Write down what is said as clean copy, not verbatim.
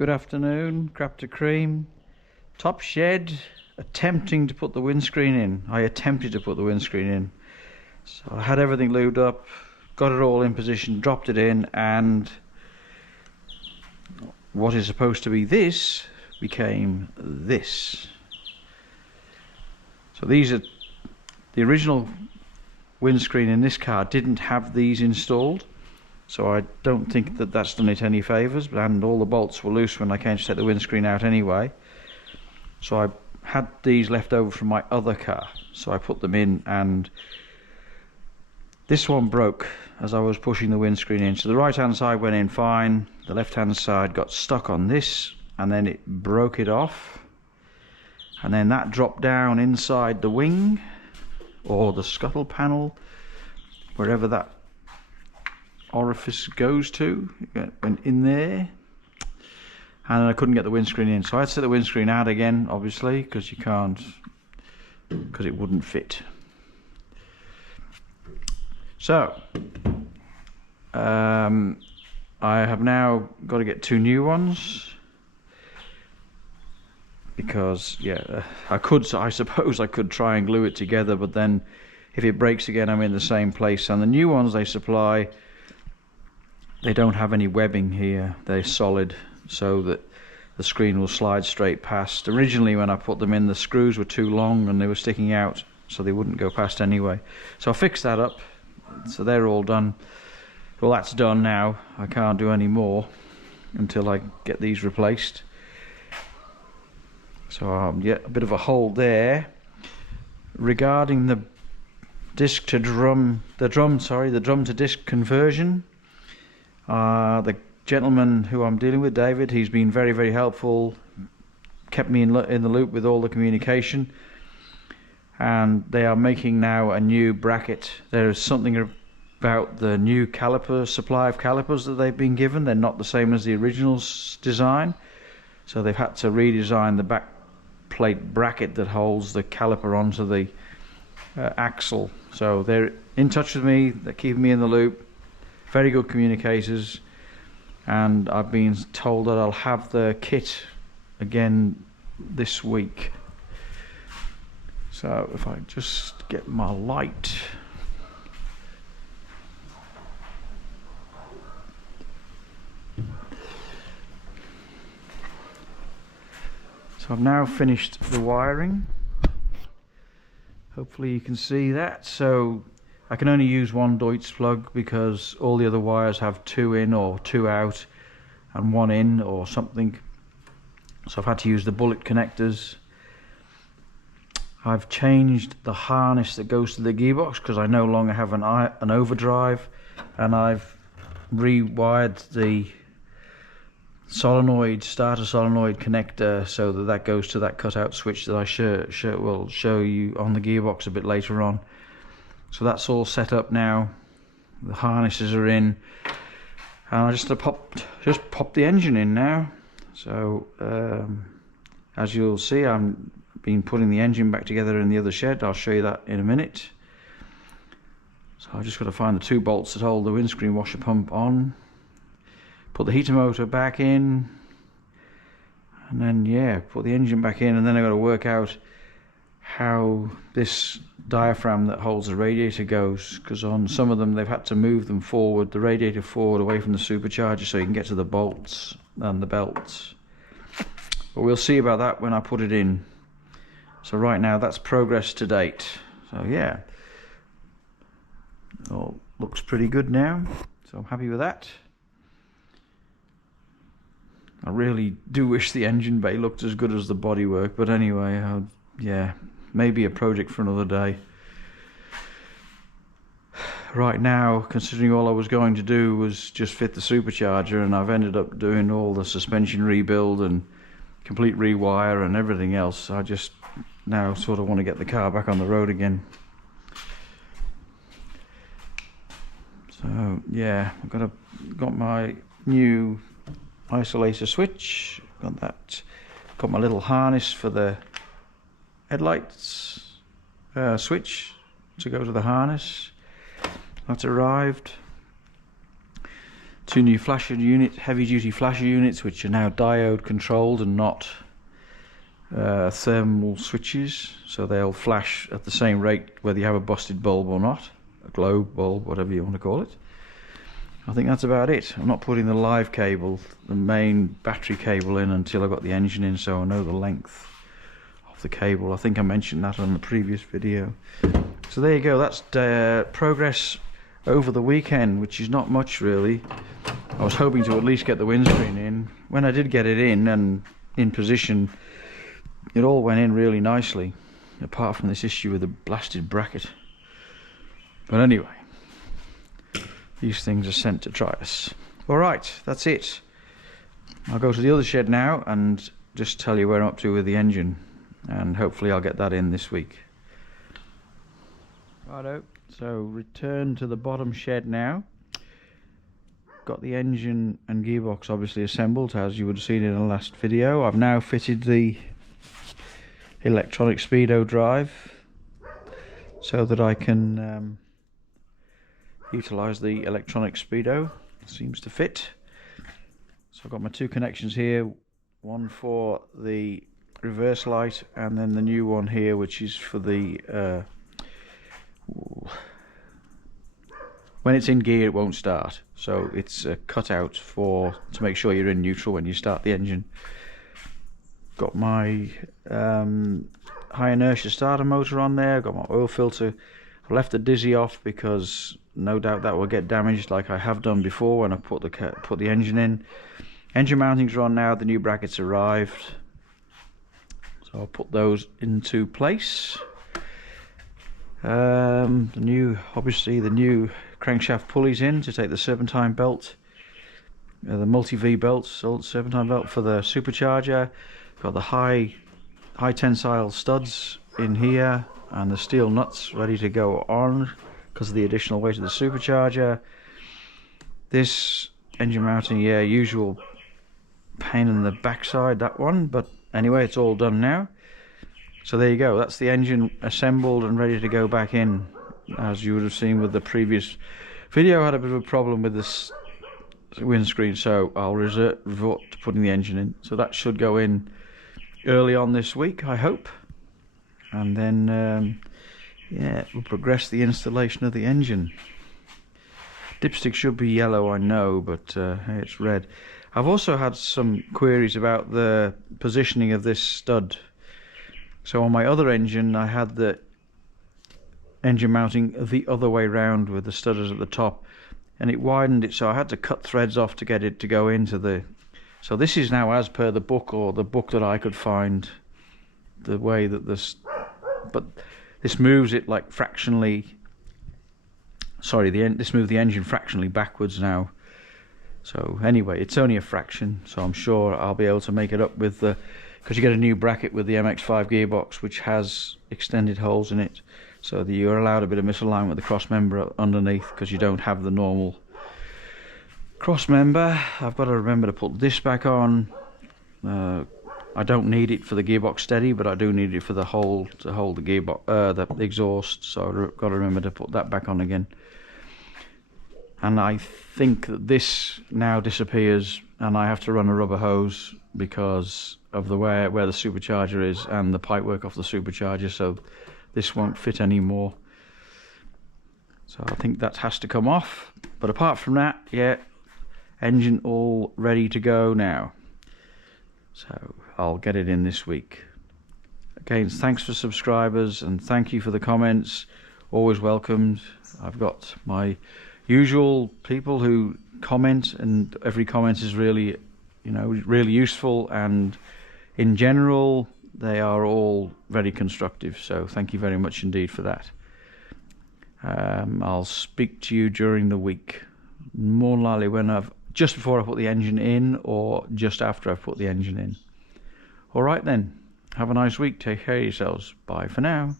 Good afternoon, crap to cream. Top shed, attempting to put the windscreen in. I attempted to put the windscreen in. So I had everything lubed up, got it all in position, dropped it in, and what is supposed to be this became this. So these are the original windscreen in this car didn't have these installed, so I don't think that that's done it any favours, and all the bolts were loose when I came to take the windscreen out anyway. So I had these left over from my other car, so I put them in, and this one broke as I was pushing the windscreen in. So the right hand side went in fine, the left hand side got stuck on this, and then it broke it off, and then that dropped down inside the wing or the scuttle panel, wherever that orifice goes to. It went in there, and I couldn't get the windscreen in, so I had to set the windscreen out again, obviously, because you can't, because it wouldn't fit. So I have now got to get two new ones, because I suppose I could try and glue it together, but then if it breaks again I'm in the same place. And the new ones they supply, they don't have any webbing here, they're solid, so that the screen will slide straight past. Originally when I put them in, the screws were too long and they were sticking out, so they wouldn't go past anyway. So I fixed that up, so they're all done. Well, that's done now. I can't do any more until I get these replaced. So yeah, a bit of a hole there. Regarding the disc to drum, the drum to disc conversion, the gentleman who I'm dealing with, David, he's been very, very helpful, kept me in the loop with all the communication, and they are making now a new bracket. There is something about the new supply of calipers that they've been given. They're not the same as the original design, so they've had to redesign the back plate bracket that holds the caliper onto the axle. So they're in touch with me, they're keeping me in the loop, very good communicators, and I've been told that I'll have the kit again this week. So if I just get my light. So I've now finished the wiring. Hopefully you can see that. So I can only use one Deutz plug because all the other wires have two in or two out and one in or something. So I've had to use the bullet connectors. I've changed the harness that goes to the gearbox because I no longer have an overdrive, and I've rewired the starter solenoid connector so that goes to that cutout switch that I will show you on the gearbox a bit later on. So that's all set up now. The harnesses are in, and I just pop the engine in now. So as you'll see, I'm been putting the engine back together in the other shed. I'll show you that in a minute. So I've just got to find the two bolts that hold the windscreen washer pump on, put the heater motor back in, and then put the engine back in, and then I've got to work out how this diaphragm that holds the radiator goes, because on some of them they've had to move them forward, the radiator forward away from the supercharger, so you can get to the bolts and the belts. But we'll see about that when I put it in. So right now that's progress to date. So yeah, all looks pretty good now, so I'm happy with that. I really do wish the engine bay looked as good as the bodywork, but anyway, yeah, maybe a project for another day. Right now, considering all I was going to do was just fit the supercharger, and I've ended up doing all the suspension rebuild and complete rewire and everything else, I just now sort of want to get the car back on the road again. So yeah, I've got my new isolator switch, got my little harness for the headlights switch to go to the harness. That's arrived. 2 new flasher units, heavy duty flasher units, which are now diode controlled and not thermal switches, so they'll flash at the same rate whether you have a busted bulb or not, a globe bulb, whatever you want to call it. I think that's about it. I'm not putting the live cable, the main battery cable, in until I've got the engine in, so I know the length of the cable. I think I mentioned that on the previous video. So there you go, that's progress over the weekend, which is not much really. I was hoping to at least get the windscreen in. When I did get it in and in position, it all went in really nicely, apart from this issue with the blasted bracket. But anyway, these things are sent to try us. Alright, that's it. I'll go to the other shed now and just tell you where I'm up to with the engine, and hopefully I'll get that in this week. Righto, so return to the bottom shed now. Got the engine and gearbox obviously assembled, as you would have seen in the last video. I've now fitted the electronic speedo drive so that I can utilize the electronic speedo. Seems to fit. So I've got my 2 connections here, one for the reverse light and then the new one here, which is for the when it's in gear it won't start, so it's a cutout to make sure you're in neutral when you start the engine. Got my high inertia starter motor on there, got my oil filter. I left the Dizzy off because no doubt that will get damaged like I have done before when I put the engine in. Engine mountings are on now, the new brackets arrived, so I'll put those into place. Obviously the new crankshaft pulleys in to take the serpentine belt, the multi-V belt, serpentine belt for the supercharger. Got the high tensile studs in here and the steel nuts ready to go on because of the additional weight of the supercharger. This engine mounting, yeah, usual pain in the backside, that one, but anyway, it's all done now. So there you go, that's the engine assembled and ready to go back in. As you would have seen with the previous video, I had a bit of a problem with this windscreen, so I'll resort to putting the engine in. So that should go in early on this week, I hope. And then, yeah, we'll progress the installation of the engine. Dipstick should be yellow, I know, but hey, it's red. I've also had some queries about the positioning of this stud. So on my other engine I had the engine mounting the other way round with the studders at the top, and it widened it, so I had to cut threads off to get it to go into the... So this is now as per the book, or the book that I could find, the way that this... But this moves it like fractionally... Sorry, this moved the engine fractionally backwards now. So anyway, it's only a fraction, so I'm sure I'll be able to make it up with the... Because you get a new bracket with the MX-5 gearbox which has extended holes in it, so that you're allowed a bit of misalignment with the cross member underneath because you don't have the normal cross member. I've got to remember to put this back on. I don't need it for the gearbox steady, but I do need it for the hole to hold the gearbox, the exhaust, so I've got to remember to put that back on again. And I think that this now disappears and I have to run a rubber hose because of the where the supercharger is and the pipework off the supercharger, so this won't fit anymore. So I think that has to come off, but apart from that, yeah, engine all ready to go now. So I'll get it in this week. Again, thanks for subscribers and thank you for the comments, always welcomed. I've got my usual people who comment, and every comment is really, you know, really useful, and in general they are all very constructive, so thank you very much indeed for that. I'll speak to you during the week, more likely when just before I put the engine in or just after I've put the engine in. Alright then, have a nice week, take care of yourselves, bye for now.